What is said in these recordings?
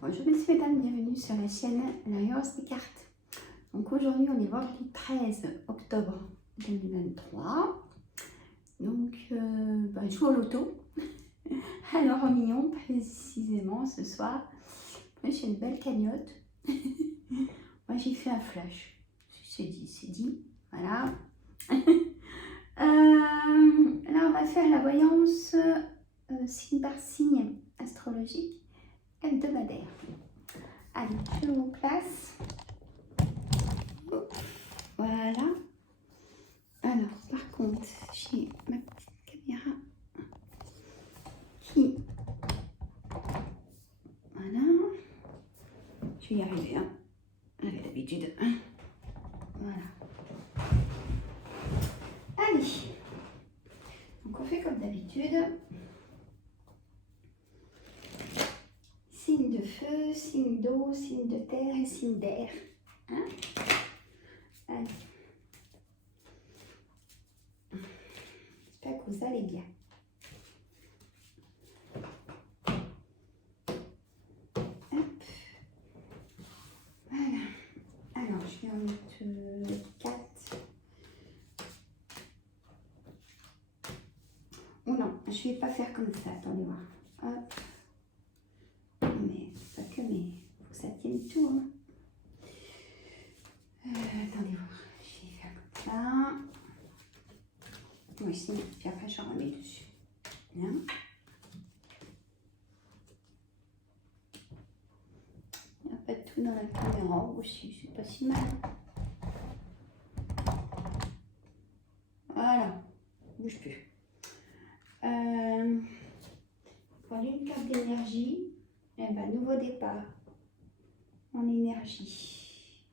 Bonjour messieurs et mesdames, bienvenue sur la chaîne L'Alliance des cartes. Donc aujourd'hui on est vendredi 13 octobre 2023. Donc je joue au loto. Alors en million précisément ce soir. Moi j'ai une belle cagnotte. Moi j'ai fait un flash. C'est dit. Voilà. Là on va faire la voyance signe par signe astrologique hebdomadaire. Allez, je vous place. Voilà. Alors, par contre, j'ai ma petite caméra qui... Voilà. Je vais y arriver, hein. Avec l'habitude. Voilà. Allez. Donc, on fait comme d'habitude. Signe de feu, signe d'eau, signe de terre et signe d'air. Hein? Allez. J'espère que vous allez bien. Hop. Voilà. Alors, je vais en mettre 4. Oh non, je ne vais pas faire comme ça. Attendez voir. Hop. Mais pas que, mais faut que ça tienne tout. Hein. Attendez voir. Je vais faire comme ça. Moi ici, puis après je remets dessus. Bien. Il n'y a pas de tout dans la caméra aussi, c'est pas si mal. Voilà, bouge plus. Pour une carte d'énergie, eh ben, nouveau départ en énergie.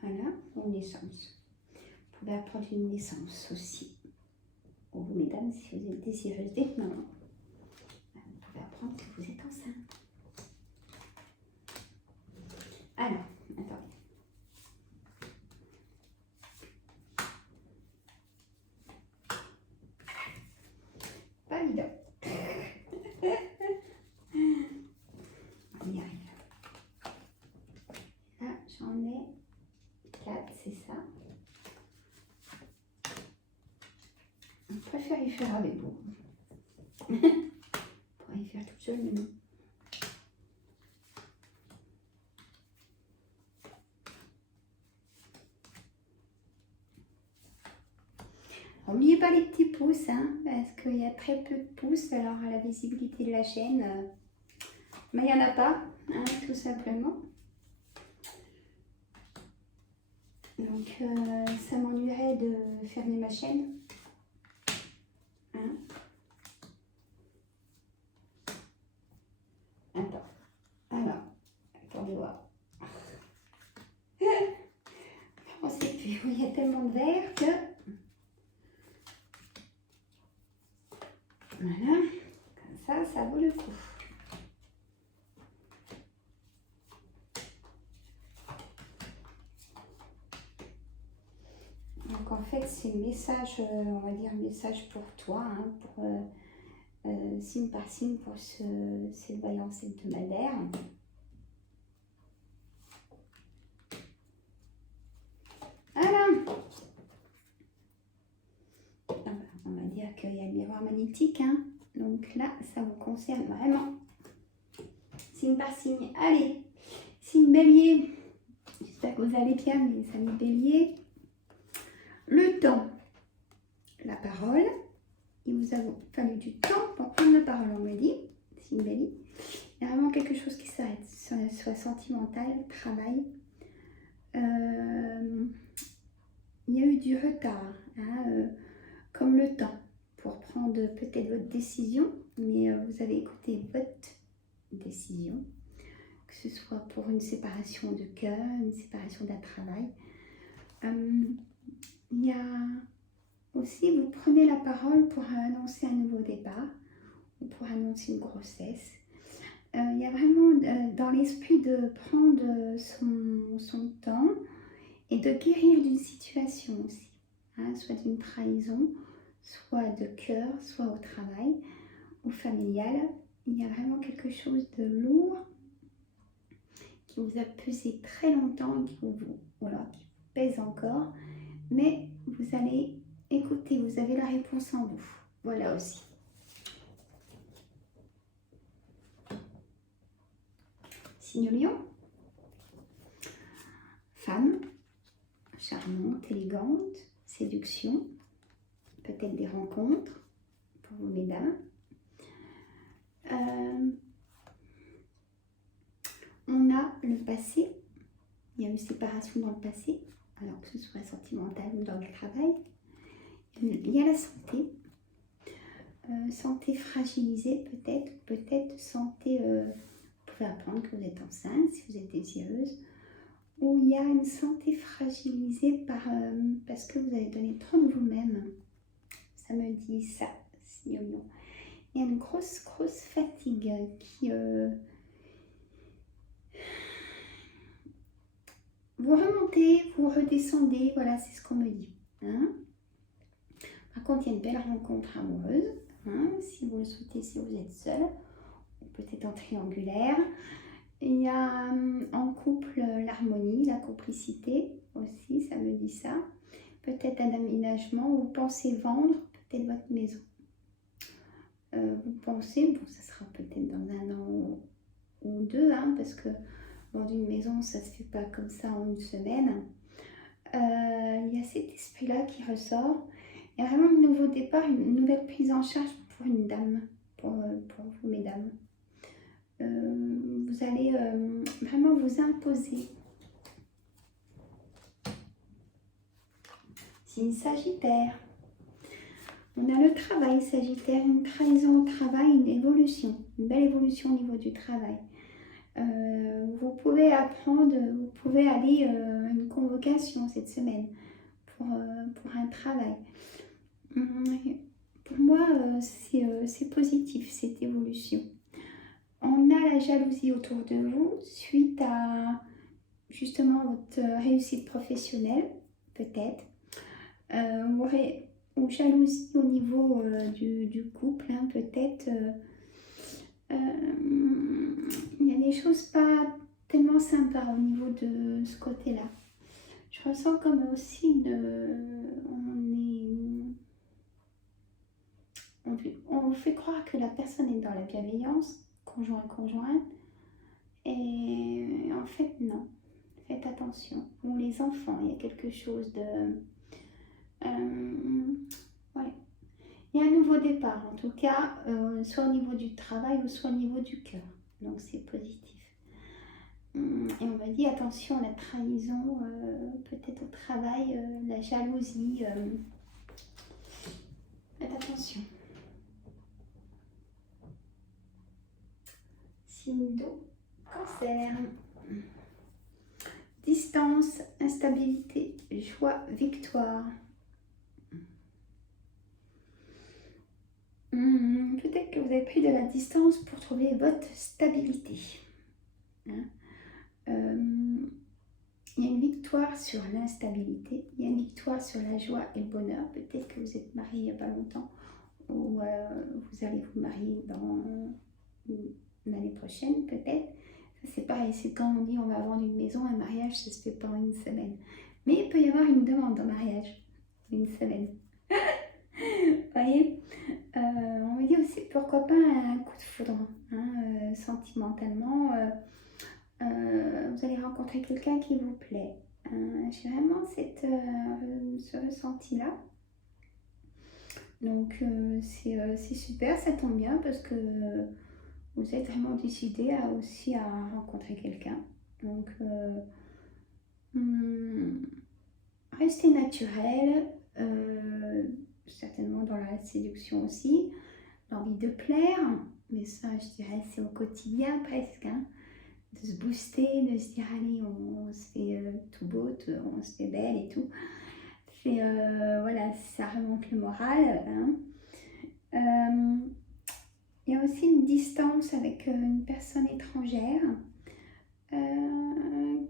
Voilà, une naissance. Vous pouvez apprendre une naissance aussi. Pour vous, mesdames, si vous êtes désireuses d'être maman, vous pouvez apprendre que vous êtes enceinte. Alors, attendez. Pas évident. On y arrive. Là, j'en ai 4, c'est ça. Je préfère y faire avec vous. Je pourrais y faire toute seule, mais non. N'oubliez pas les petits pouces, hein, parce qu'il y a très peu de pouces, alors à la visibilité de la chaîne, mais il n'y en a pas, hein, tout simplement. Donc ça m'ennuierait de fermer ma chaîne. Hein. Alors, attendez voir. On sait plus, il y a tellement de verre que... Voilà, comme ça vaut le coup. Donc en fait, c'est le message, on va dire message pour toi, hein, pour signe par signe pour cette voyance hebdomadaire. Voilà. On va dire qu'il y a le miroir magnétique, hein. Donc là, ça vous concerne vraiment. Signe par signe. Allez, signe bélier. J'espère que vous allez bien, mes amis bélier. Le temps, la parole. Il vous a fallu du temps pour prendre la parole, on me dit. Signe bélier. Il y a vraiment quelque chose qui s'arrête, soit sentimental, travail. Il y a eu du retard, hein, comme le temps, pour prendre peut-être votre décision, mais vous avez écouté votre décision, que ce soit pour une séparation de cœur, une séparation d'un travail. Il y a aussi, vous prenez la parole pour annoncer un nouveau départ, ou pour annoncer une grossesse. Il y a vraiment dans l'esprit de prendre son temps et de guérir d'une situation aussi, hein, soit d'une trahison, soit de cœur, soit au travail ou familial. il y a vraiment quelque chose de lourd qui vous a pesé très longtemps, voilà, qui vous pèse encore. Mais vous allez écouter, vous avez la réponse en vous. Voilà aussi. Signe Lion. Femme, charmante, élégante, séduction, peut-être des rencontres pour vous, mesdames. On a le passé, il y a eu séparation dans le passé, alors que ce soit sentimental ou dans le travail. Il y a la santé, santé fragilisée peut-être santé, vous pouvez apprendre que vous êtes enceinte si vous êtes désireuse, ou il y a une santé fragilisée parce que vous avez donné trop de vous-même. Ça me dit ça, signe Lion. Il y a une grosse fatigue qui... vous remontez, vous redescendez, voilà, c'est ce qu'on me dit. Hein. Par contre, il y a une belle rencontre amoureuse, hein, si vous le souhaitez, si vous êtes seul, ou peut-être en triangulaire. Il y a en couple l'harmonie, la complicité aussi, ça me dit ça. Peut-être un aménagement, vous pensez vendre peut-être votre maison. Vous pensez, bon, ça sera peut-être dans 1 an ou 2, hein, parce que vendre une maison, ça ne se fait pas comme ça en une semaine. Il y a cet esprit-là qui ressort. Il y a vraiment un nouveau départ, une nouvelle prise en charge pour une dame, pour vous, mesdames. Vous allez vraiment vous imposer. Signe Sagittaire. On a le travail Sagittaire, une trahison au travail, une évolution, une belle évolution au niveau du travail. Vous pouvez apprendre, vous pouvez aller à une convocation cette semaine pour un travail. Pour moi, c'est positif cette évolution. On a la jalousie autour de vous suite à justement votre réussite professionnelle, peut-être. Ou jalousie au niveau du couple, hein, peut-être. Il y a des choses pas tellement sympas au niveau de ce côté-là. Je ressens comme aussi on vous fait croire que la personne est dans la bienveillance, conjoint, et en fait non. Faites attention. Ou les enfants, il y a quelque chose de... ouais. Il y a un nouveau départ, en tout cas, soit au niveau du travail ou soit au niveau du cœur. Donc c'est positif. Et on m'a dit attention à la trahison, peut-être au travail, la jalousie. Faites attention. Signe d'eau, Cancer. Distance, instabilité, joie, victoire. Peut-être que vous avez pris de la distance pour trouver votre stabilité. Hein. Il y a une victoire sur l'instabilité, il y a une victoire sur la joie et le bonheur. Peut-être que vous êtes marié il n'y a pas longtemps ou vous allez vous marier dans l'année prochaine peut-être. Ça c'est pareil, c'est quand on dit on va vendre une maison, un mariage, ça se fait pas en une semaine. Mais il peut y avoir une demande en mariage, une semaine. Vous voyez, on me dit aussi pourquoi pas un coup de foudre, hein, sentimentalement. Vous allez rencontrer quelqu'un qui vous plaît. J'ai vraiment ce ressenti-là. Donc c'est super, ça tombe bien parce que vous êtes vraiment décidé à rencontrer quelqu'un. Donc restez naturel, certainement dans la séduction aussi, l'envie de plaire, mais ça je dirais c'est au quotidien presque. Hein. De se booster, de se dire allez on se fait tout beau, on se fait belle et tout. Voilà, ça remonte le moral. Hein. Il y a aussi une distance avec une personne étrangère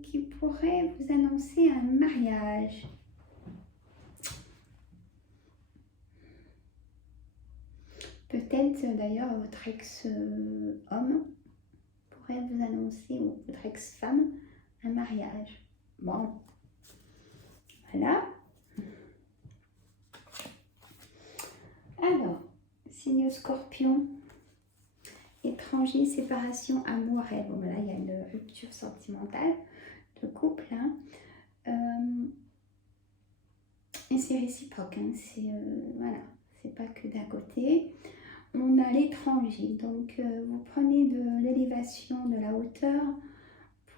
qui pourrait vous annoncer un mariage. peut-être d'ailleurs votre ex-homme pourrait vous annoncer, ou votre ex-femme, un mariage. Bon, voilà. Alors, signe Scorpion, étranger, séparation, amour, rêve. Bon, là, il y a une rupture sentimentale de couple. Hein. Et c'est réciproque. Hein. C'est voilà, c'est pas que d'un côté. On a l'étranger. Donc, vous prenez de l'élévation, de la hauteur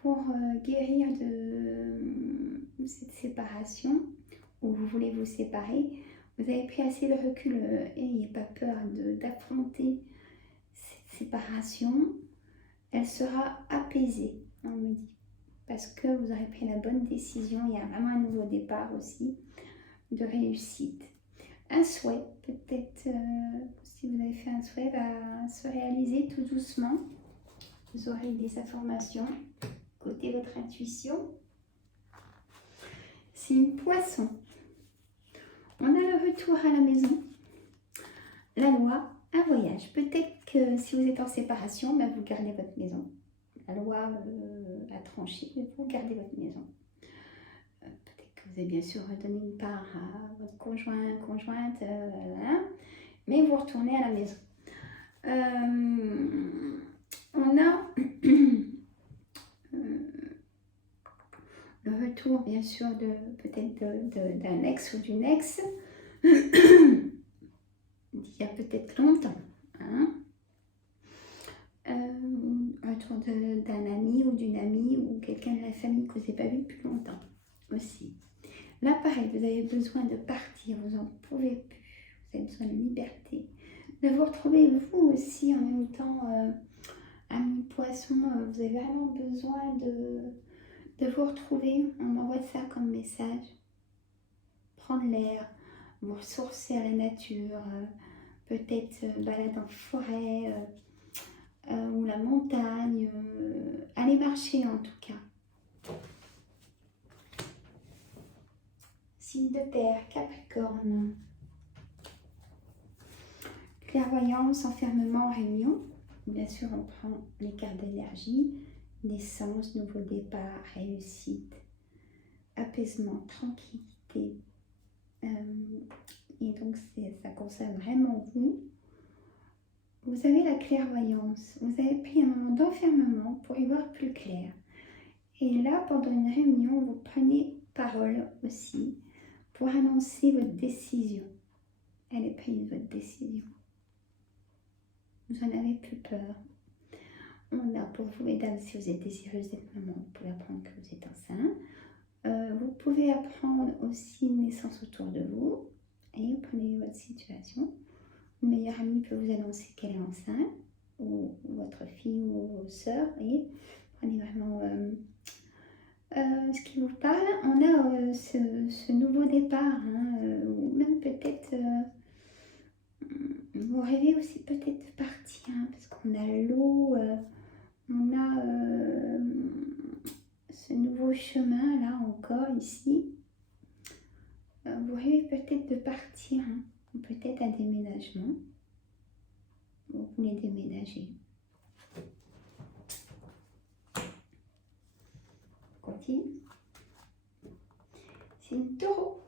pour guérir de cette séparation où vous voulez vous séparer. Vous avez pris assez de recul et n'ayez pas peur d'affronter cette séparation. Elle sera apaisée, on me dit, parce que vous aurez pris la bonne décision. Il y a vraiment un nouveau départ aussi de réussite. Un souhait, peut-être, si vous avez fait un souhait, va se réaliser tout doucement. Vous aurez des informations côté votre intuition. C'est une poisson. On a le retour à la maison, la loi, un voyage. Peut-être que si vous êtes en séparation, ben vous gardez votre maison. La loi a tranché, mais vous gardez votre maison. Peut-être que vous avez bien sûr redonné une part à votre conjoint, conjointe, mais vous retournez à la maison. On a le retour, bien sûr, peut-être d'un ex ou d'une ex d'il y a peut-être longtemps. Hein. Retour d'un ami ou d'une amie ou quelqu'un de la famille que vous n'avez pas vu depuis longtemps aussi. Là, pareil, vous avez besoin de partir, vous n'en pouvez plus, vous avez besoin de liberté, de vous retrouver vous aussi en même temps. Ami poisson, vous avez vraiment besoin de vous retrouver. On m'envoie ça comme message. Prendre l'air, vous ressourcer à la nature, peut-être balade en forêt ou la montagne, aller marcher en tout cas. Signe de terre, Capricorne. Clairvoyance, enfermement, réunion. Bien sûr, on prend les cartes d'énergie, naissance, nouveau départ, réussite, apaisement, tranquillité. Et donc, ça concerne vraiment vous. Vous avez la clairvoyance. Vous avez pris un moment d'enfermement pour y voir plus clair. Et là, pendant une réunion, vous prenez parole aussi pour annoncer votre décision. Elle est prise, votre décision. Vous n'en avez plus peur. On a pour vous, mesdames, si vous êtes désireuse d'être maman, vous pouvez apprendre que vous êtes enceinte. Vous pouvez apprendre aussi une naissance autour de vous. Et vous prenez votre situation. Une meilleure amie peut vous annoncer qu'elle est enceinte, ou votre fille ou vos sœurs. Et prenez vraiment ce qui vous parle. On a ce nouveau départ, hein, ou même peut-être... vous rêvez aussi peut-être de partir, hein, parce qu'on a l'eau, on a ce nouveau chemin là encore ici. Vous rêvez peut-être de partir, hein, ou peut-être un déménagement. Vous voulez déménager. On continue. C'est une taureau.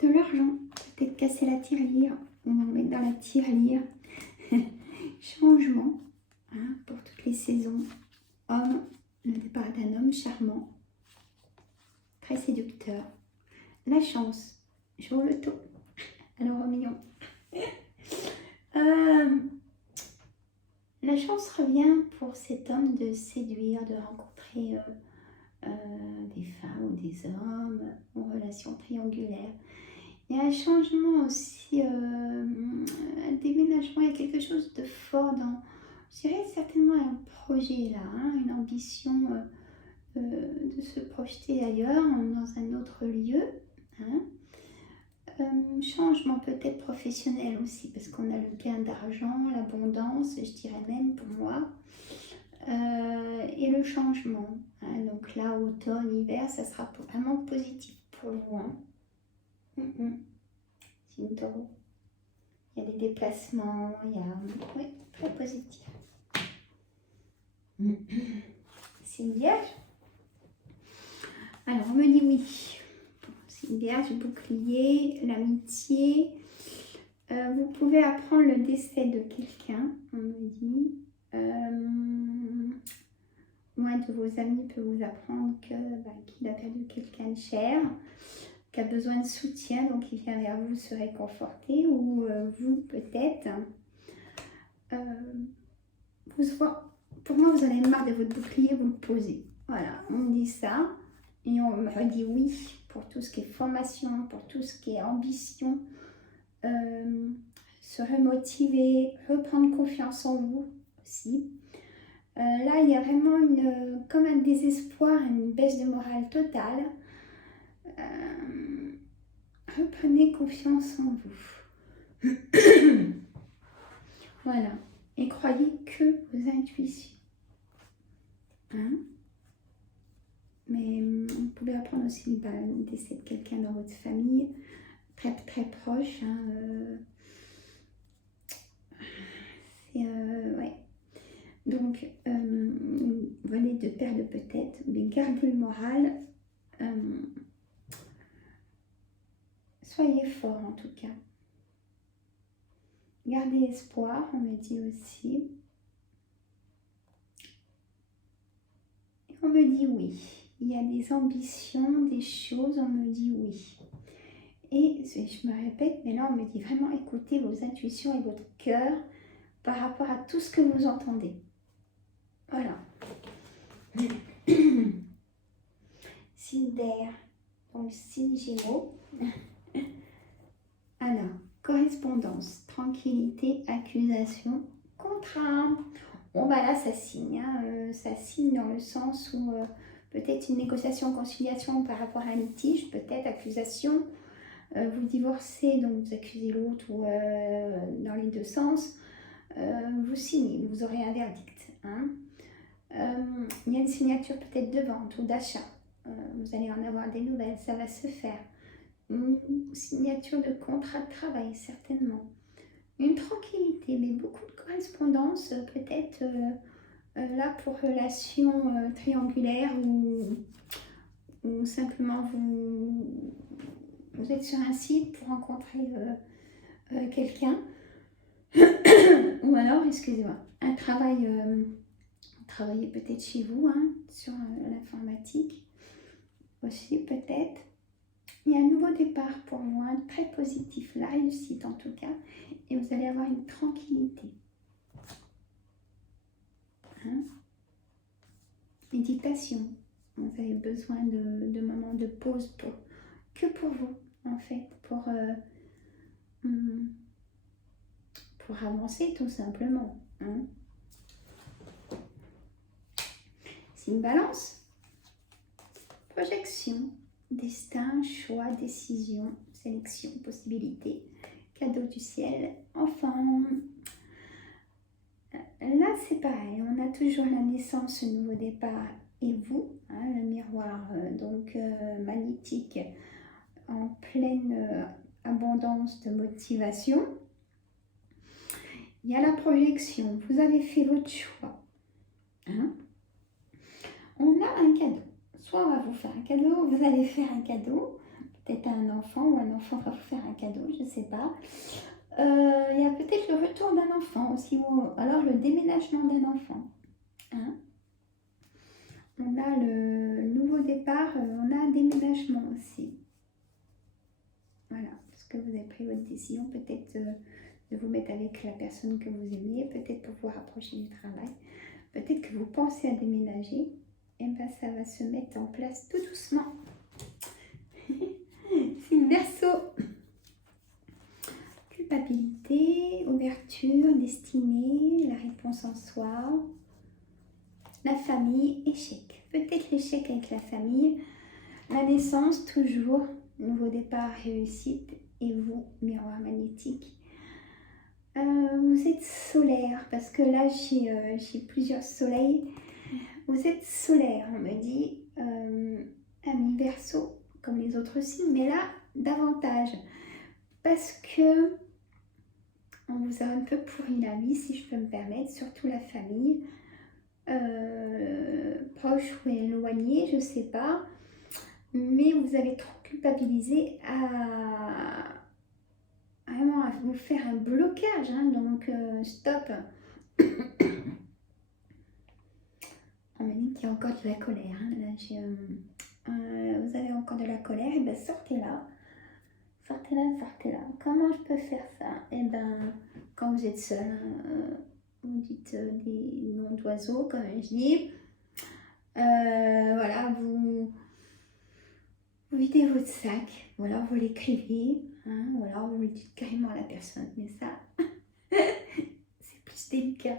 De l'argent, peut-être casser la tirelire ou en mettre dans la tirelire. Changement, hein, pour toutes les saisons. Homme, le départ d'un homme charmant, très séducteur. La chance, joue le taux. Alors, mignon. La chance revient pour cet homme de séduire, de rencontrer des femmes ou des hommes en relation triangulaire. Il y a un changement aussi, un déménagement, il y a quelque chose de fort dans, je dirais certainement un projet là, hein, une ambition de se projeter ailleurs, dans un autre lieu. Hein. Changement peut-être professionnel aussi, parce qu'on a le gain d'argent, l'abondance, je dirais même pour moi. Et le changement. Hein. Donc là, automne, hiver, ça sera vraiment positif pour vous. Hein. signe taureau. Il y a des déplacements, il y a... Oui, très positif. Signe vierge. Alors, on me dit oui. Signe vierge, bouclier, l'amitié. Vous pouvez apprendre le décès de quelqu'un, on me dit. Ou un de vos amis peut vous apprendre qu'il a perdu quelqu'un de cher, qui a besoin de soutien, donc il vient vers vous se réconforter, ou vous peut-être. Pour moi, vous en avez marre de votre bouclier, vous le posez. Voilà, on me dit ça. Et on me redit oui pour tout ce qui est formation, pour tout ce qui est ambition. Se remotiver, reprendre confiance en vous aussi. Là, il y a vraiment comme un désespoir, une baisse de morale totale. Reprenez confiance en vous. Voilà. Et croyez que vos intuitions. Hein? Mais vous pouvez apprendre aussi le décès de quelqu'un dans votre famille, très très proche. Hein, ouais. Donc, venez de perdre peut-être, mais gardez le moral. Soyez fort en tout cas. Gardez espoir, on me dit aussi. Et on me dit oui. Il y a des ambitions, des choses, on me dit oui. Et je me répète, mais là on me dit vraiment écoutez vos intuitions et votre cœur par rapport à tout ce que vous entendez. Voilà. Signe d'air, donc signe Gémeaux. Alors, correspondance, tranquillité, accusation, contrat. Bon bah là ça signe, hein, ça signe dans le sens où peut-être une négociation, conciliation par rapport à un litige, peut-être accusation. Vous divorcez, donc vous accusez l'autre ou dans les deux sens. Vous signez, vous aurez un verdict. Hein. Il y a une signature peut-être de vente ou d'achat. Vous allez en avoir des nouvelles, ça va se faire. Une signature de contrat de travail, certainement. Une tranquillité, mais beaucoup de correspondance, peut-être là pour relations triangulaires ou simplement vous êtes sur un site pour rencontrer quelqu'un. Ou alors, excusez-moi, un travail, travailler peut-être chez vous, hein, sur l'informatique aussi peut-être. Il y a un nouveau départ pour vous, hein, très positif, la réussite en tout cas, et vous allez avoir une tranquillité. Hein? Méditation, vous avez besoin de moments de pause que pour vous en fait, pour avancer tout simplement. Hein? C'est une balance. Projection, destin, choix, décision, sélection, possibilité, cadeau du ciel. Enfin, là c'est pareil, on a toujours la naissance, le nouveau départ et vous, hein, le miroir magnétique en pleine abondance de motivation. Il y a la projection, vous avez fait votre choix. Hein? On a un cadeau. Soit on va vous faire un cadeau, vous allez faire un cadeau, peut-être à un enfant ou un enfant va vous faire un cadeau, je ne sais pas. Il y a peut-être le retour d'un enfant aussi, ou alors le déménagement d'un enfant. Hein? On a le nouveau départ, on a un déménagement aussi. Voilà, parce que vous avez pris votre décision, peut-être de vous mettre avec la personne que vous aimiez, peut-être pour vous rapprocher du travail, peut-être que vous pensez à déménager. Et bien ça va se mettre en place tout doucement. Signe Verseau. Culpabilité, ouverture, destinée, la réponse en soi, la famille, échec. Peut-être l'échec avec la famille, la naissance toujours, nouveau départ, réussite, et vous, miroir magnétique. Vous êtes solaire, parce que là j'ai plusieurs soleils. Vous êtes solaire, on me dit, ami Verseau, comme les autres signes, mais là, davantage. parce que on vous a un peu pourri la vie, si je peux me permettre, surtout la famille, proche ou éloignée, je sais pas, mais vous avez trop culpabilisé vraiment à vous faire un blocage, hein, donc stop. On m'a dit qu'il y a encore de la colère, hein, là, vous avez encore de la colère, et ben sortez-la. Sortez-la, sortez-la. Comment je peux faire ça? Eh ben, quand vous êtes seul, hein, vous dites des noms d'oiseaux, comme je dis. Voilà, vous videz votre sac, voilà, vous l'écrivez, hein, voilà, vous le dites carrément à la personne, mais ça, c'est plus délicat.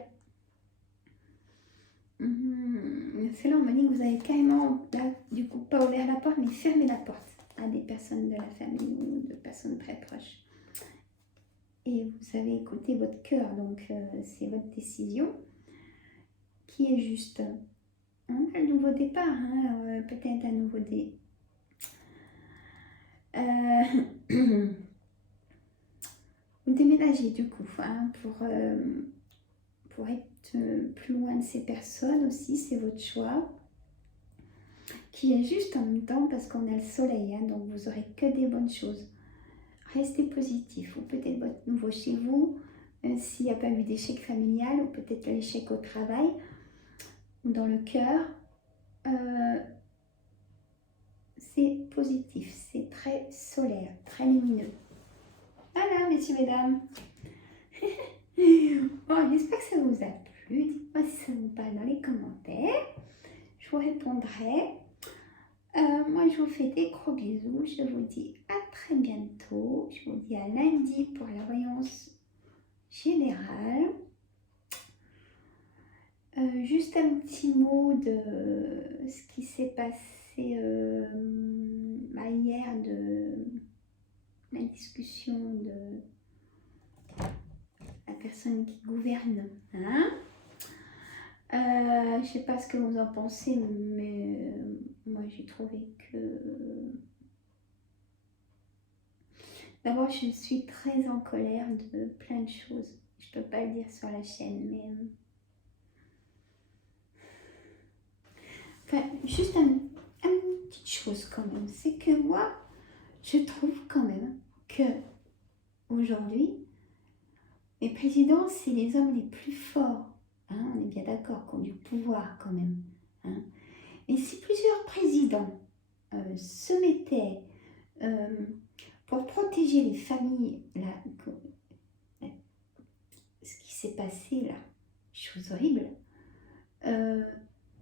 C'est là, on m'a dit que vous avez carrément, là, du coup, pas ouvert la porte, mais fermé la porte à des personnes de la famille ou de personnes très proches. Et vous avez écouté votre cœur, donc c'est votre décision qui est juste. Un nouveau départ, hein, peut-être un nouveau vous déménagez du coup, hein, pour être plus loin de ces personnes aussi, c'est votre choix. Qui est juste en même temps parce qu'on a le soleil, hein, donc vous aurez que des bonnes choses. Restez positif, ou peut-être votre nouveau chez vous, s'il n'y a pas eu d'échec familial, ou peut-être l'échec au travail, ou dans le cœur. C'est positif, c'est très solaire, très lumineux. Voilà, messieurs, mesdames. Bon, j'espère que ça vous a plu. Dites-moi si ça vous parle dans les commentaires. Je vous répondrai. Moi, je vous fais des gros bisous. Je vous dis à très bientôt. Je vous dis à lundi pour la voyance générale. Juste un petit mot de ce qui s'est passé hier, de la discussion de la personne qui gouverne. Hein, je sais pas ce que vous en pensez, mais moi j'ai trouvé que... D'abord, je suis très en colère de plein de choses. Je peux pas le dire sur la chaîne, mais... Enfin, juste une petite chose quand même, c'est que moi, je trouve quand même que aujourd'hui, les présidents, c'est les hommes les plus forts. Hein, on est bien d'accord, qui ont du pouvoir quand même. Hein. Et si plusieurs présidents se mettaient pour protéger les familles, là, ce qui s'est passé là, chose horrible,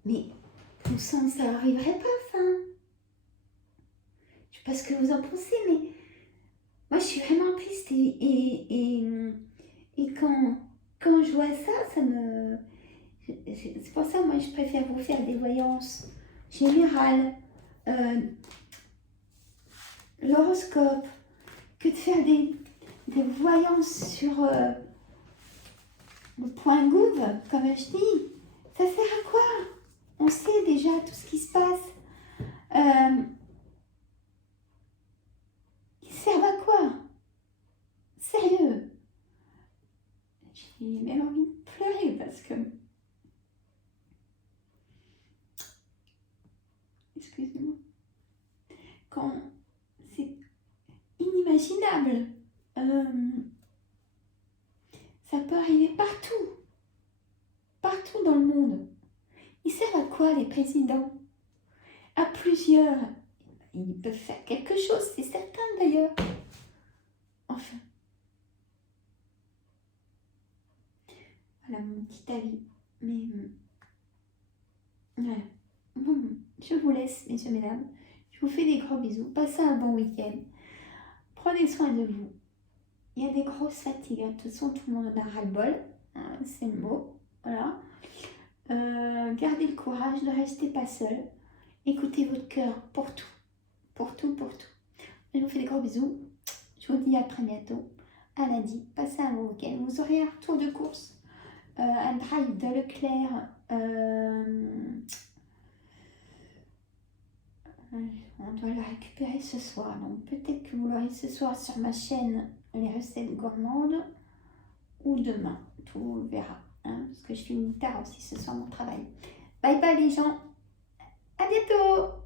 mais pour ça, ça n'arriverait pas, ça. Je sais pas ce que vous en pensez, mais moi, je suis vraiment triste et quand je vois ça, ça me... C'est pour ça, moi, je préfère vous faire des voyances générales, l'horoscope, que de faire des voyances sur le point gouv, comme je dis. Ça sert à quoi? On sait déjà tout ce qui se passe. Ils servent à quoi? Sérieux? J'ai même envie de pleurer parce que... Excusez-moi. Quand c'est inimaginable. Ça peut arriver partout. Partout dans le monde. Ils servent à quoi les présidents? À plusieurs. Ils peuvent faire quelque chose, c'est certain d'ailleurs. Enfin. Voilà mon petit avis. Mais voilà. Je vous laisse, messieurs, mesdames. Je vous fais des gros bisous. Passez un bon week-end. Prenez soin de vous. Il y a des grosses fatigues. De toute façon, tout le monde en a ras-le-bol. Hein, c'est le mot. Voilà. Gardez le courage, ne restez pas seul. Écoutez votre cœur pour tout. Pour tout, pour tout. Je vous fais des gros bisous. Je vous dis à très bientôt. À lundi. Passez un bon week-end. Vous aurez un retour de course. Un drive de Leclerc. On doit la récupérer ce soir. Donc peut-être que vous l'aurez ce soir sur ma chaîne Les Recettes Gourmandes ou demain. Tout verra. Hein, parce que je finis tard aussi ce soir mon travail. Bye bye les gens. À bientôt.